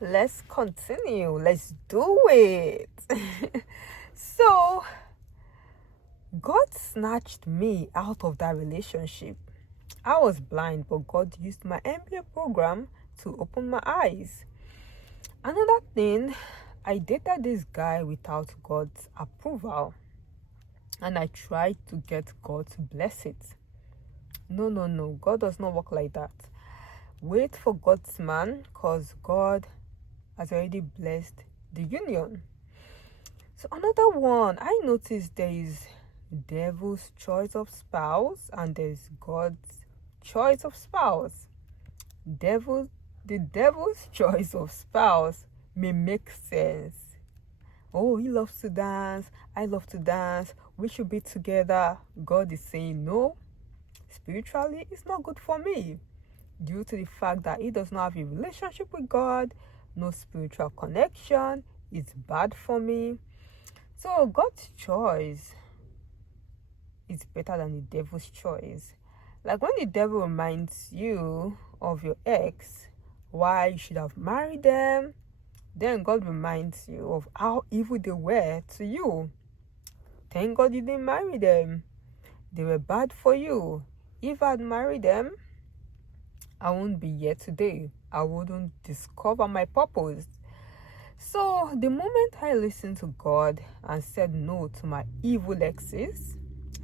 Let's continue. Let's do it. So, God snatched me out of that relationship. I was blind, but God used my MBA program to open my eyes. Another thing, I dated this guy without God's approval, and I tried to get God to bless it. No, no, no. God does not work like that. Wait for God's man, because God has already blessed the union. So another one, I noticed there is devil's choice of spouse and there's God's choice of spouse. The devil's choice of spouse may make sense. Oh, he loves to dance, I love to dance, we should be together. God is saying no. Spiritually, it's not good for me due to the fact that he does not have a relationship with God, no spiritual connection. It's bad for me. So God's choice is better than the devil's choice. Like when the devil reminds you of your ex, why you should have married them, then God reminds you of how evil they were to you. Thank God you didn't marry them. They were bad for you. If I'd married them, I wouldn't be here today. I wouldn't discover my purpose. So the moment I listened to God and said no to my evil exes,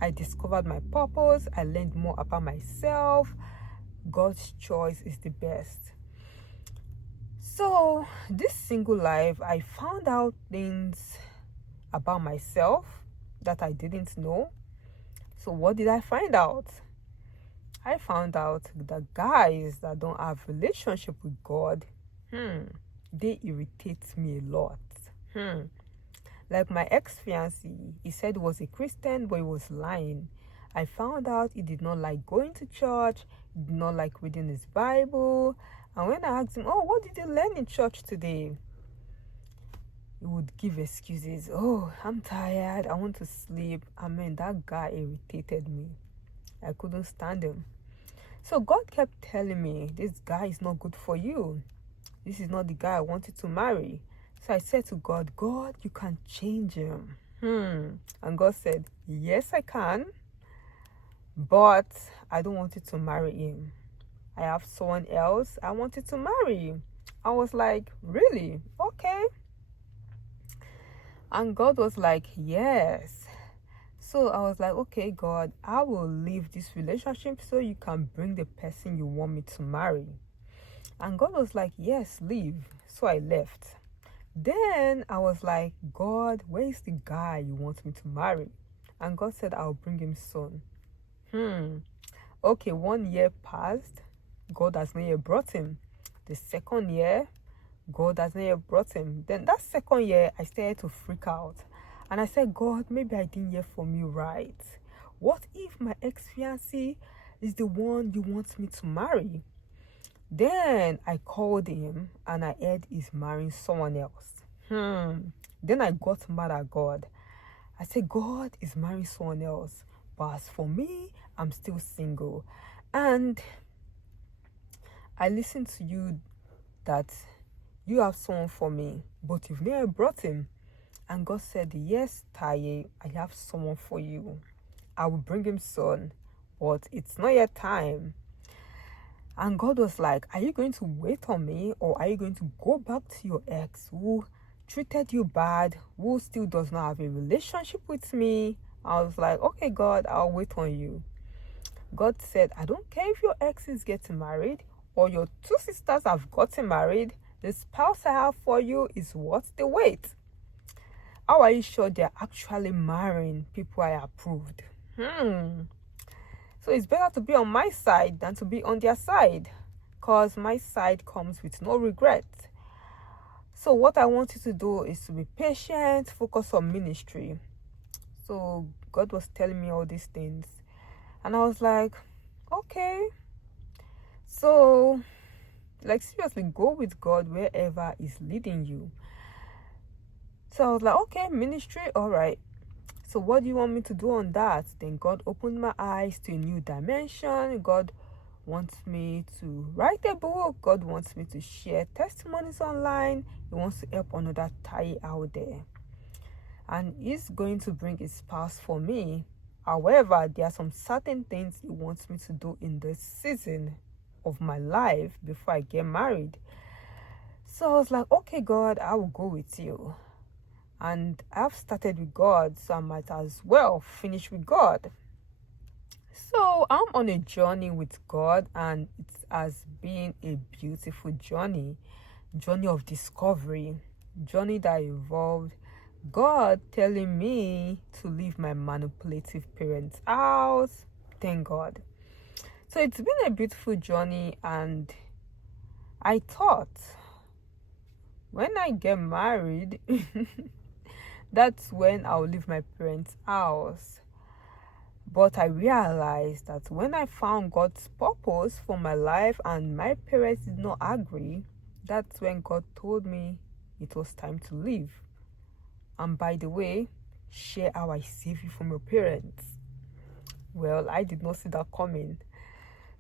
I discovered my purpose. I learned more about myself. God's choice is the best. So this single life, I found out things about myself that I didn't know. So what did I find out? I found out that guys that don't have relationship with God, they irritate me a lot. Like my ex-fiancé, he said he was a Christian, but he was lying. I found out he did not like going to church, he did not like reading his Bible. And when I asked him, oh, what did you learn in church today? He would give excuses. Oh, I'm tired, I want to sleep. I mean, that guy irritated me. I couldn't stand him. So God kept telling me, this guy is not good for you. This is not the guy I wanted to marry. So I said to God, God, you can change him. And God said, yes, I can. But I don't want you to marry him. I have someone else I wanted to marry. I was like, really? Okay. And God was like, yes. So I was like, okay, God, I will leave this relationship so you can bring the person you want me to marry. And God was like, yes, leave. So I left. Then I was like, God, where is the guy you want me to marry? And God said, I'll bring him soon. Okay, 1 year passed. God has not yet brought him. The second year, God has not yet brought him. Then that second year, I started to freak out. And I said, God, maybe I didn't hear from you right. What if my ex-fiancé is the one you want me to marry? Then I called him and I heard he's marrying someone else. Then I got mad at God. I said, God is marrying someone else. But as for me, I'm still single. And I listened to you that you have someone for me, but you've never brought him. And God said, yes, Taye, I have someone for you. I will bring him soon, but it's not yet time. And God was like, are you going to wait on me, or are you going to go back to your ex who treated you bad, who still does not have a relationship with me? I was like, okay, God, I'll wait on you. God said, I don't care if your ex is getting married or your two sisters have gotten married. The spouse I have for you is worth the wait. How are you sure they're actually marrying people I approved? So it's better to be on my side than to be on their side, because my side comes with no regret. So what I want you to do is to be patient, focus on ministry. So God was telling me all these things. And I was like, okay. So, like, seriously, go with God wherever He's leading you. So I was like, okay, ministry, all right. So what do you want me to do on that? Then God opened my eyes to a new dimension. God wants me to write a book. God wants me to share testimonies online. He wants to help another Taye out there. And he's going to bring his spouse for me. However, there are some certain things he wants me to do in this season of my life before I get married. So I was like, okay, God, I will go with you. And I've started with God, so I might as well finish with God. So I'm on a journey with God, and it has been a beautiful journey of discovery, journey that involved God telling me to leave my manipulative parents' house. Thank God. So it's been a beautiful journey, and I thought when I get married, that's when I'll leave my parents' house. But I realized that when I found God's purpose for my life and my parents did not agree, that's when God told me it was time to leave. And by the way, share how I save you from your parents. Well, I did not see that coming.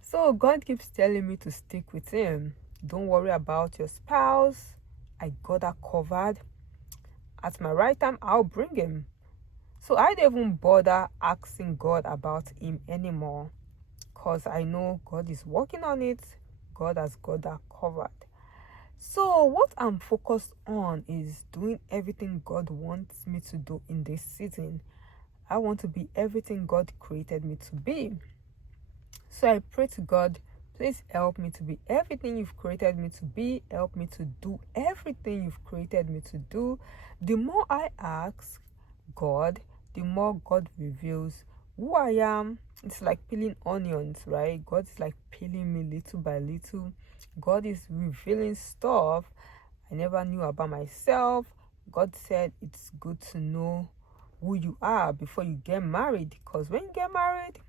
So God keeps telling me to stick with Him. Don't worry about your spouse. I got that covered. At my right time, I'll bring him. So I didn't even bother asking God about him anymore, because I know God is working on it. God has got that covered. So what I'm focused on is doing everything God wants me to do in this season. I want to be everything God created me to be. So I pray to God, please help me to be everything you've created me to be. Help me to do everything you've created me to do. The more I ask God, the more God reveals who I am. It's like peeling onions, right? God is like peeling me little by little. God is revealing stuff I never knew about myself. God said it's good to know who you are before you get married, because when you get married,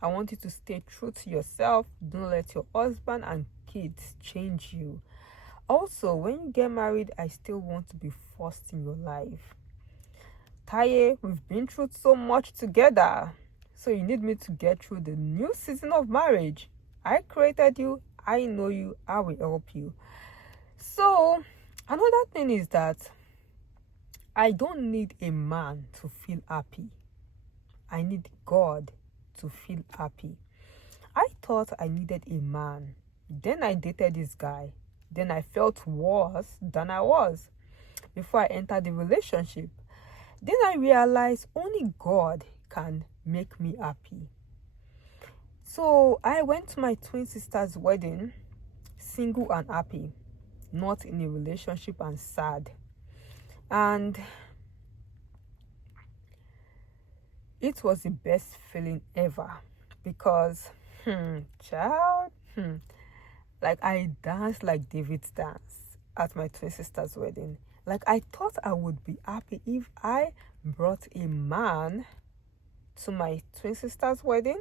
I want you to stay true to yourself. Don't let your husband and kids change you. Also, when you get married, I still want to be first in your life. Taye, we've been through so much together. So you need me to get through the new season of marriage. I created you. I know you. I will help you. So another thing is that I don't need a man to feel happy. I need God to feel happy. I thought I needed a man. Then I dated this guy. Then I felt worse than I was before I entered the relationship. Then I realized only God can make me happy. So I went to my twin sister's wedding, single and happy, not in a relationship and sad. And it was the best feeling ever, because like I danced like David's dance at my twin sister's wedding. Like I thought I would be happy if I brought a man to my twin sister's wedding,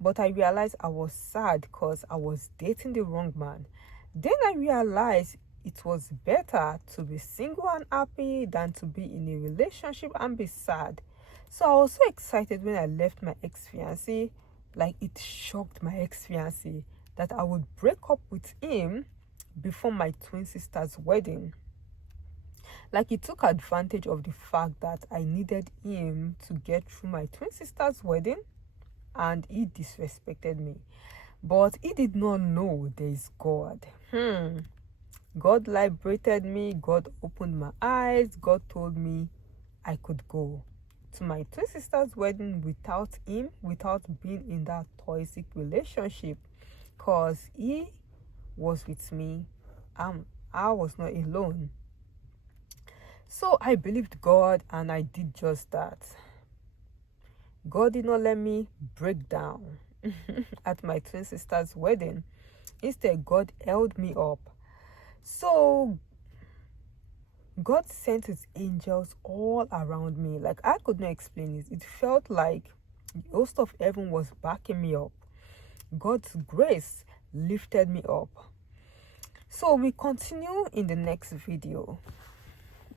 but I realized I was sad because I was dating the wrong man. Then I realized it was better to be single and happy than to be in a relationship and be sad. So I was so excited when I left my ex-fiancé. Like it shocked my ex-fiancé that I would break up with him before my twin sister's wedding. Like he took advantage of the fact that I needed him to get through my twin sister's wedding, and he disrespected me. But he did not know there is God. God liberated me. God opened my eyes. God told me I could go to my twin sister's wedding without him, without being in that toxic relationship, because he was with me. I was not alone. So I believed God, and I did just that. God did not let me break down at my twin sister's wedding. Instead, God held me up. So God sent his angels all around me. Like I could not explain it. It felt like the host of heaven was backing me up. God's grace lifted me up. So we continue in the next video.